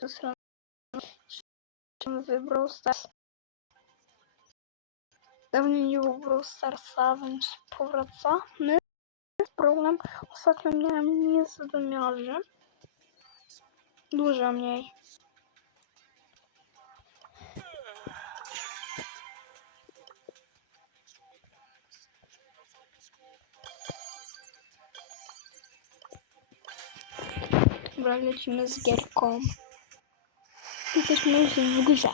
ze strony wybrał Stars. Dawniej nie był Brawl Starsa, więc powracamy. Problem. Ostatnio miałem niezadomiarzy. Dużo mniej. Dobra, lecimy z gierką. Jesteśmy już w grze.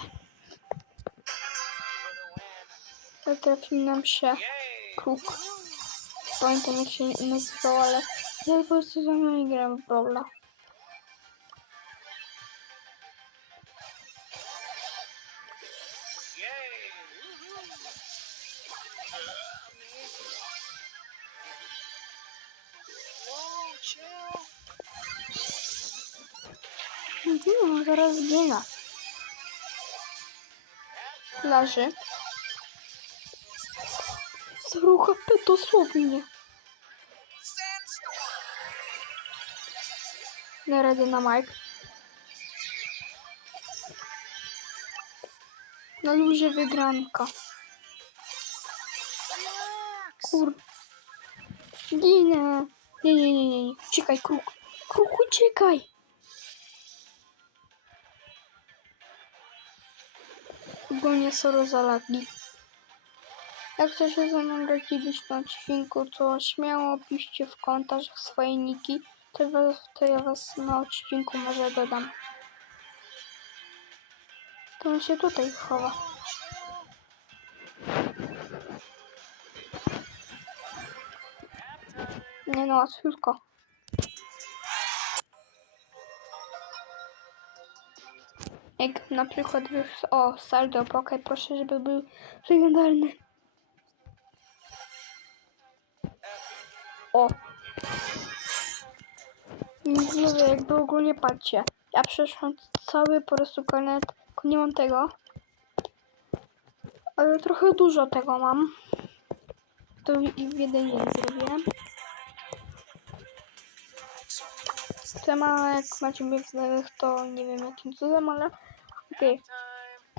Trafił nam się kruk. Pamiętam jak się nazywał, ale ja po prostu za mną gram w Brawla. Zaraz zginę. Leży. Zero HP dosłownie. Na radę na Mike. Na luzie wygranka. Kur... Ginę. Nie, nie, nie, nie, nie. Uciekaj, kruk. Kruk, uciekaj. Gonię soro za. Jak chcecie ze mną radzić na odcinku, to śmiało piszcie w komentarzach swoje niki. To, to ja was na odcinku może dodam. To on się tutaj chowa. Nie no, łatwiutko. Jak na przykład już, o, saldo pokę, proszę, żeby był legendarny. O. Nic nie jakby ogólnie patrzcie. Ja przeszłam cały po prostu tylko nie mam tego. Ale trochę dużo tego mam. To i w jeden dzień zrobiłem. Tema, jak macie mnie w to nie wiem jakim cudem, ale okej.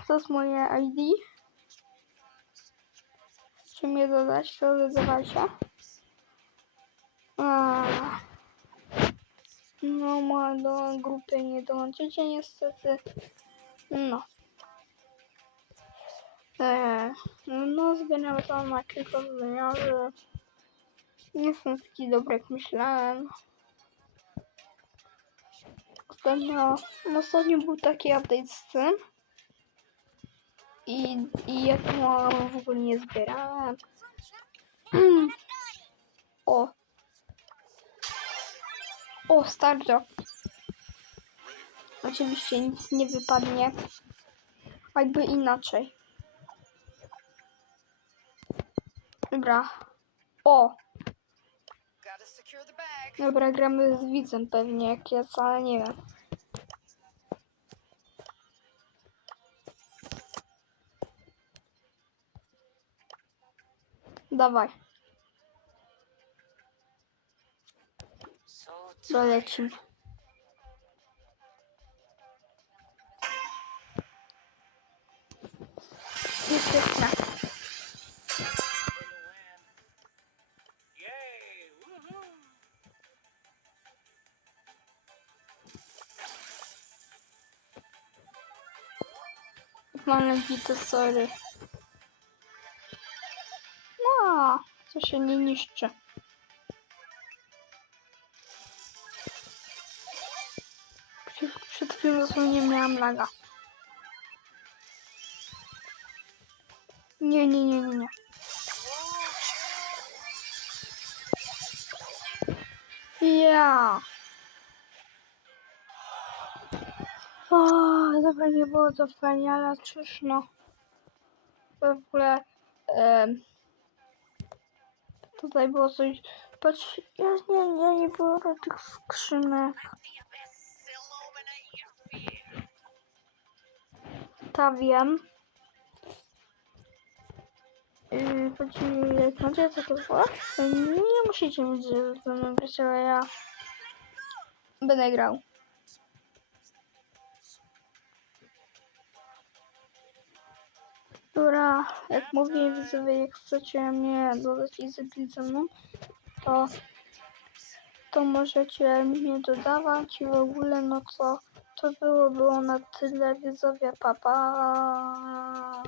To jest moje ID. Czy mnie dodać, to dodawajcie. No, ma do grupy nie dołączycie niestety. No. Eee, no, zbieram tam na kilka wymiarzy. Nie są taki dobry jak myślałem. Ostatnio, no ostatnio był taki update z tym. I, i ja to w ogóle nie zbierałem. o. O, starczo. Oczywiście nic nie wypadnie. Jakby inaczej. Dobra. O, dobra, gramy z widzem pewnie, jak jest, ale nie wiem. Давай. Далечим. Естественно. Мама, Вита, сори. Się nie niszczy. Przed, chwilą dosłownie miałam laga. Nie, nie, nie, nie, nie. Ja. O, dobra, nie było to fajnie, ale cóż no. W ogóle em, tutaj było coś. Patrz, ja nie, nie, nie było tych skrzynek. Ta wiem. Yy, Chodzi, jak macie takie coś, to nie musicie mieć grać, ale ja będę grał. Dobra, jak mówię widzowie, jak chcecie mnie dodać i zabić ze mną, to, to możecie mnie dodawać i w ogóle no co, to było, było na tyle widzowie, papa. Pa.